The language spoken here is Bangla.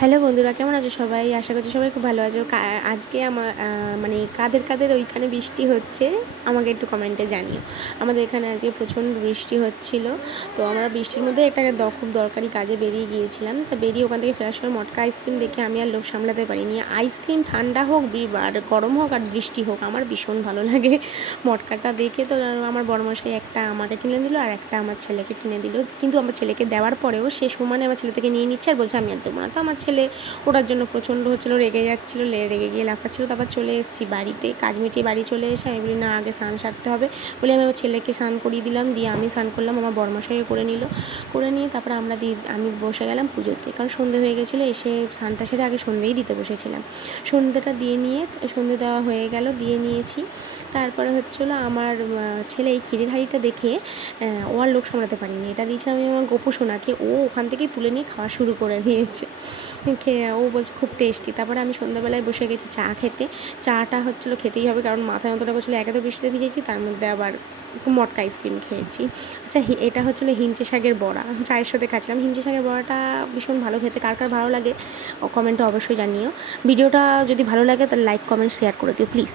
হ্যালো বন্ধুরা, কেমন আছো সবাই? আশা করছি সবাই খুব ভালো আছো। আজকে আমার মানে কাদের কাদের ওইখানে বৃষ্টি হচ্ছে আমাকে একটু কমেন্টে জানিও। আমাদের এখানে আজকে প্রচণ্ড বৃষ্টি হচ্ছিল। তো আমরা বৃষ্টির মধ্যে একটা খুব দরকারি কাজে বেরিয়ে গিয়েছিলাম। তা বেরিয়ে ওখান থেকে ফেরার সময় মটকা আইসক্রিম দেখে আমি আর লোভ সামলাতে পারিনি। আইসক্রিম ঠান্ডা হোক আর গরম হোক আর বৃষ্টি হোক, আমার ভীষণ ভালো লাগে। মটকাটা দেখে তো আমার বড়মশাই একটা আমাকে কিনে দিল আর একটা আমার ছেলেকে কিনে দিল। কিন্তু আমার ছেলেকে দেওয়ার পরেও সে সমানে আমার ছেলে থেকে নিয়ে নিচ্ছে আর বলছে আমি আর দেবো না। তো আমার ছেলে ওটার জন্য প্রচণ্ড হচ্ছিলো, রেগে যাচ্ছিলো, রেগে গিয়ে লাফাচ্ছিলো। তারপর চলে এসেছি বাড়িতে, কাজ মিটিয়ে বাড়ি চলে এসে আমি বলি না, আগে স্নান সারতে হবে বলে আমি আমার ছেলেকে স্নান করিয়ে দিলাম, দিয়ে আমি স্নান করলাম, আমার বড়মশাইও করে নিল। করে নিয়ে তারপরে আমি বসে গেলাম পুজোতে, কারণ সন্ধে হয়ে গেছিলো। এসে স্নানটা সেরে আগে সন্ধেই দিতে বসেছিলাম। সন্ধেটা দিয়ে নিয়ে সন্ধে দেওয়া হয়ে গেল, দিয়ে নিয়েছি। তারপরে হচ্ছিলো আমার ছেলে এই ক্ষীরের হাঁড়িটা দেখে ও আর লোক সামলাতে পারিনি, এটা দিয়েছিলাম আমি আমার গোপু সোনাকে, ও ওখান থেকেই তুলে নিয়ে খাওয়া শুরু করে দিয়েছে। খেয়ে ও বলছে খুব টেস্টি। তারপরে আমি সন্ধ্যাবেলায় বসে গেছি চা খেতে। চাটা হচ্ছিলো খেতেই হবে, কারণ মাথায় যন্ত্রণা করছিলো, একে তো বৃষ্টিতে ভিজেছি, তার মধ্যে আবার মটকা আইসক্রিম খেয়েছি। আচ্ছা, এটা হচ্ছিলো হিঞ্চে শাকের বড়া, চায়ের সাথে খাচ্ছিলাম। হিঞ্চে শাকের বড়াটা ভীষণ ভালো খেতে, কার কার ভালো লাগে কমেন্টে অবশ্যই জানিও। ভিডিওটা যদি ভালো লাগে তাহলে লাইক কমেন্ট শেয়ার করে দিও প্লিজ।